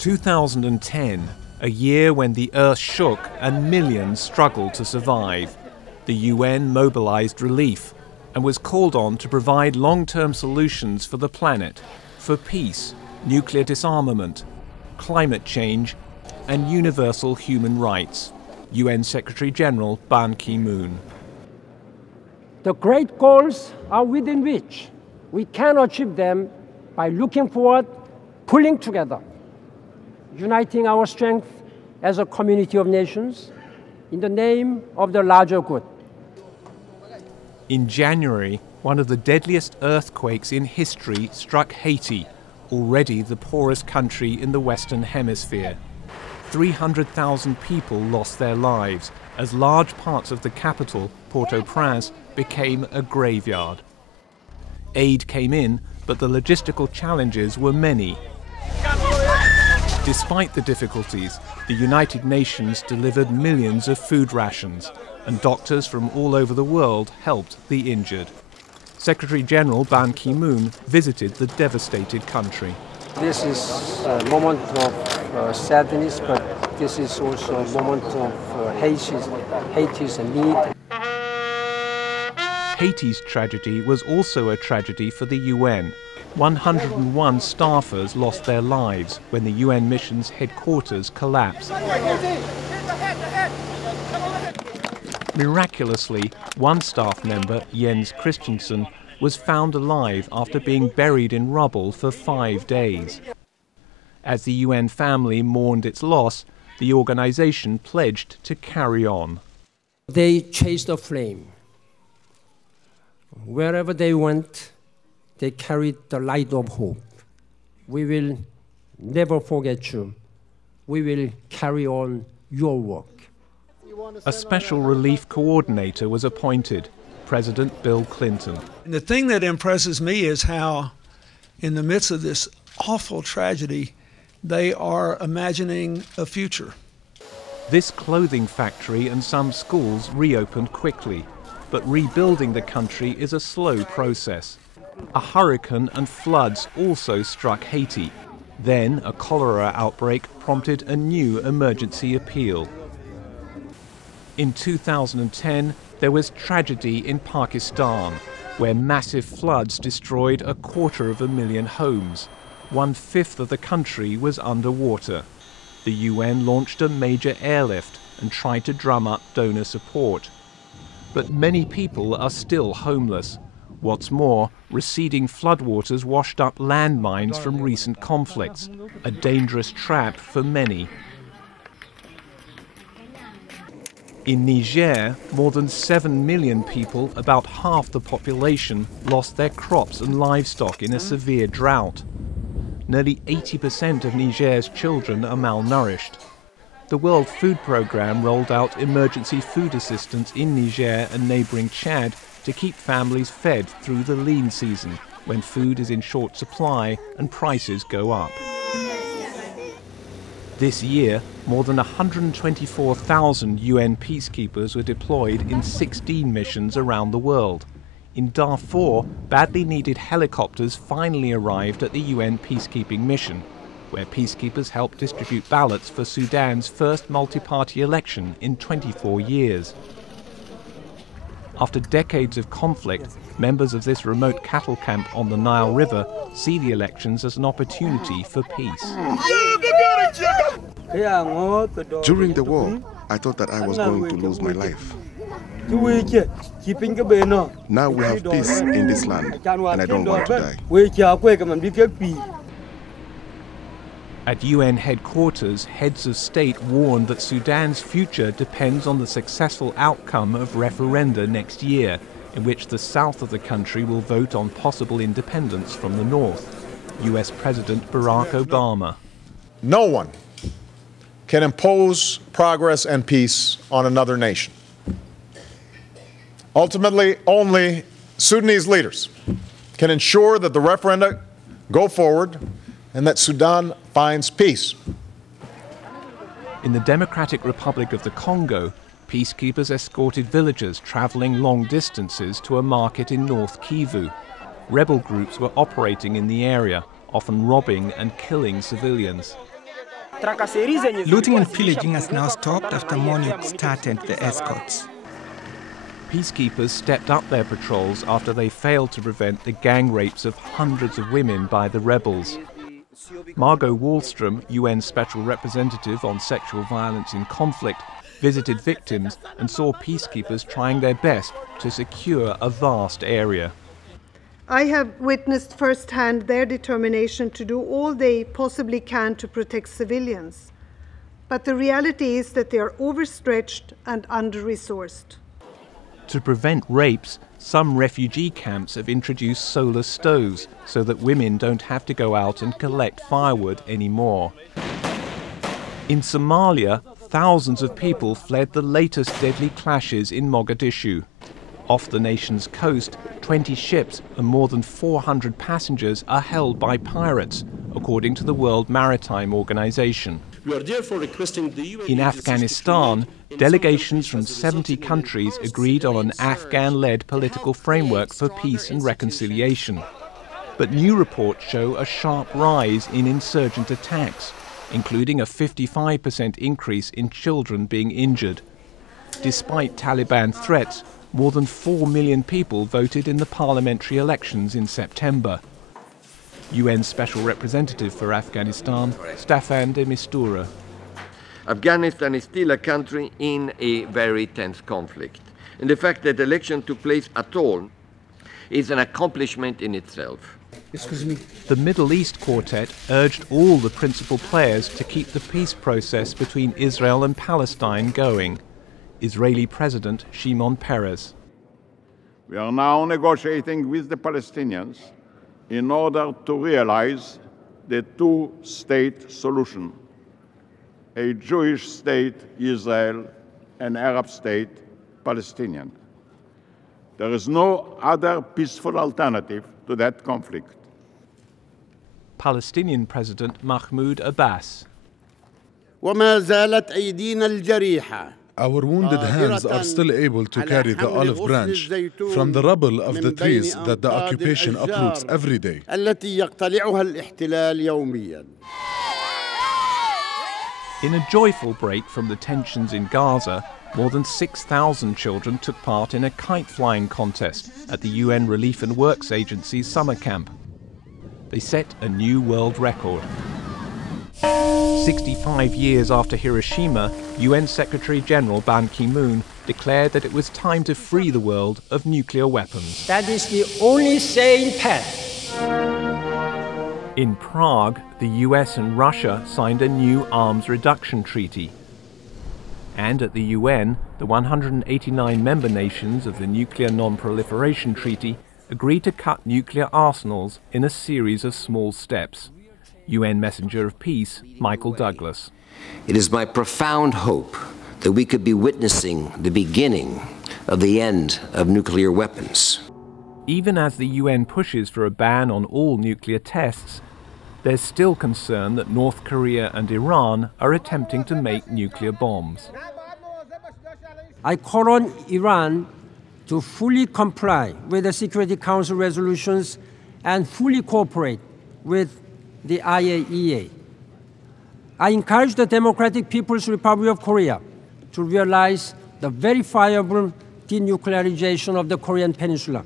2010, a year when the earth shook and millions struggled to survive. The UN mobilized relief and was called on to provide long-term solutions for the planet, for peace, nuclear disarmament, climate change, and universal human rights. UN Secretary-General Ban Ki-moon. The great goals are within reach. We can achieve them by looking forward, pulling together, uniting our strength as a community of nations in the name of the larger good. In January, one of the deadliest earthquakes in history struck Haiti, already the poorest country in the Western Hemisphere. 300,000 people lost their lives as large parts of the capital, Port-au-Prince, became a graveyard. Aid came in, but the logistical challenges were many. Despite the difficulties, the United Nations delivered millions of food rations, and doctors from all over the world helped the injured. Secretary-General Ban Ki-moon visited the devastated country. This is a moment of sadness, but this is also a moment of Haiti's need. Haiti's tragedy was also a tragedy for the UN. 101 staffers lost their lives when the UN mission's headquarters collapsed. Miraculously, one staff member, Jens Christensen, was found alive after being buried in rubble for 5 days. As the UN family mourned its loss, the organization pledged to carry on. They chased a flame. Wherever they went, they carried the light of hope. We will never forget you. We will carry on your work. A special relief coordinator was appointed, President Bill Clinton. And the thing that impresses me is how, in the midst of this awful tragedy, they are imagining a future. This clothing factory and some schools reopened quickly, but rebuilding the country is a slow process. A hurricane and floods also struck Haiti. Then a cholera outbreak prompted a new emergency appeal. In 2010, there was tragedy in Pakistan, where massive floods destroyed 250,000 homes. 1/5 of the country was underwater. The UN launched a major airlift and tried to drum up donor support. But many people are still homeless. What's more, receding floodwaters washed up landmines from recent conflicts, a dangerous trap for many. In Niger, more than 7 million people, about half the population, lost their crops and livestock in a severe drought. Nearly 80% of Niger's children are malnourished. The World Food Programme rolled out emergency food assistance in Niger and neighbouring Chad to keep families fed through the lean season, when food is in short supply and prices go up. This year, more than 124,000 UN peacekeepers were deployed in 16 missions around the world. In Darfur, badly needed helicopters finally arrived at the UN peacekeeping mission, where peacekeepers helped distribute ballots for Sudan's first multi-party election in 24 years. After decades of conflict, members of this remote cattle camp on the Nile River see the elections as an opportunity for peace. During the war, I thought that I was going to lose my life. Now we have peace in this land, and I don't want to die. At UN headquarters, heads of state warned that Sudan's future depends on the successful outcome of referenda next year, in which the south of the country will vote on possible independence from the north. US President Barack Obama. No one can impose progress and peace on another nation. Ultimately, only Sudanese leaders can ensure that the referenda go forward and that Sudan finds peace. In the Democratic Republic of the Congo, peacekeepers escorted villagers traveling long distances to a market in North Kivu. Rebel groups were operating in the area, often robbing and killing civilians. Looting and pillaging has now stopped after MONUC started the escorts. Peacekeepers stepped up their patrols after they failed to prevent the gang rapes of hundreds of women by the rebels. Margot Wallström, UN Special Representative on Sexual Violence in Conflict, visited victims and saw peacekeepers trying their best to secure a vast area. I have witnessed firsthand their determination to do all they possibly can to protect civilians. But the reality is that they are overstretched and under-resourced. To prevent rapes, some refugee camps have introduced solar stoves so that women don't have to go out and collect firewood anymore. In Somalia, thousands of people fled the latest deadly clashes in Mogadishu. Off the nation's coast, 20 ships and more than 400 passengers are held by pirates, according to the World Maritime Organization. We are therefore requesting the UN. In Afghanistan, delegations from 70 countries agreed on an Afghan-led political framework for peace and reconciliation. But new reports show a sharp rise in insurgent attacks, including a 55% increase in children being injured. Despite Taliban threats, more than 4 million people voted in the parliamentary elections in September. UN Special Representative for Afghanistan, Staffan de Mistura. Afghanistan is still a country in a very tense conflict. And the fact that the election took place at all is an accomplishment in itself. The Middle East Quartet urged all the principal players to keep the peace process between Israel and Palestine going. Israeli President Shimon Peres. We are now negotiating with the Palestinians in order to realize the two-state solution: a Jewish state, Israel, an Arab state, Palestinian. There is no other peaceful alternative to that conflict. Palestinian President Mahmoud Abbas. وما زالت أيدينا الجريحة. Our wounded hands are still able to carry the olive branch from the rubble of the trees that the occupation uproots every day. In a joyful break from the tensions in Gaza, more than 6,000 children took part in a kite-flying contest at the UN Relief and Works Agency's summer camp. They set a new world record. 65 years after Hiroshima, UN Secretary-General Ban Ki-moon declared that it was time to free the world of nuclear weapons. That is the only sane path. In Prague, the US and Russia signed a new arms reduction treaty. And at the UN, the 189 member nations of the Nuclear Non-Proliferation Treaty agreed to cut nuclear arsenals in a series of small steps. UN Messenger of Peace, Michael Douglas. It is my profound hope that we could be witnessing the beginning of the end of nuclear weapons. Even as the UN pushes for a ban on all nuclear tests, there's still concern that North Korea and Iran are attempting to make nuclear bombs. I call on Iran to fully comply with the Security Council resolutions and fully cooperate with the IAEA. I encourage the Democratic People's Republic of Korea to realize the verifiable denuclearization of the Korean Peninsula.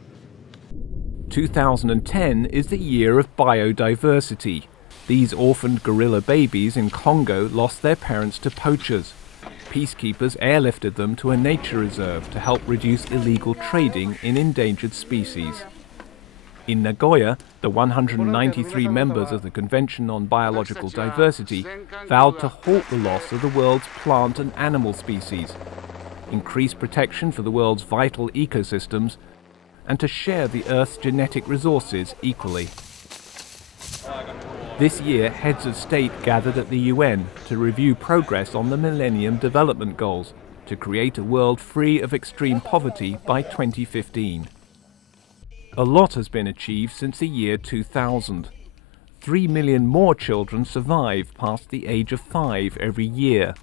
2010 is the year of biodiversity. These orphaned gorilla babies in Congo lost their parents to poachers. Peacekeepers airlifted them to a nature reserve to help reduce illegal trading in endangered species. In Nagoya, the 193 members of the Convention on Biological Diversity vowed to halt the loss of the world's plant and animal species, increase protection for the world's vital ecosystems, and to share the Earth's genetic resources equally. This year, heads of state gathered at the UN to review progress on the Millennium Development Goals to create a world free of extreme poverty by 2015. A lot has been achieved since the year 2000. 3 million more children survive past the age of 5 every year.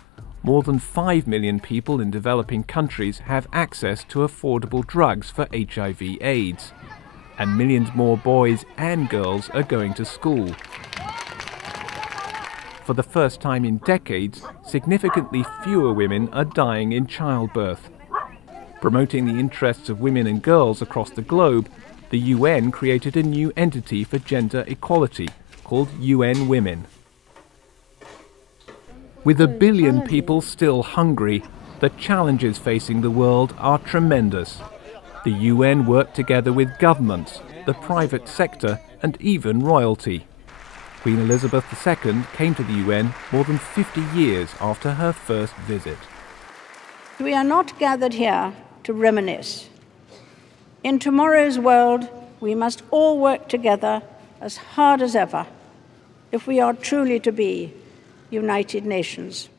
More than 5 million people in developing countries have access to affordable drugs for HIV/AIDS. And millions more boys and girls are going to school. For the first time in decades, significantly fewer women are dying in childbirth. Promoting the interests of women and girls across the globe, the UN created a new entity for gender equality called UN Women. With 1 billion people still hungry, the challenges facing the world are tremendous. The UN worked together with governments, the private sector, and even royalty. Queen Elizabeth II came to the UN more than 50 years after her first visit. We are not gathered here to reminisce. In tomorrow's world, we must all work together as hard as ever if we are truly to be United Nations.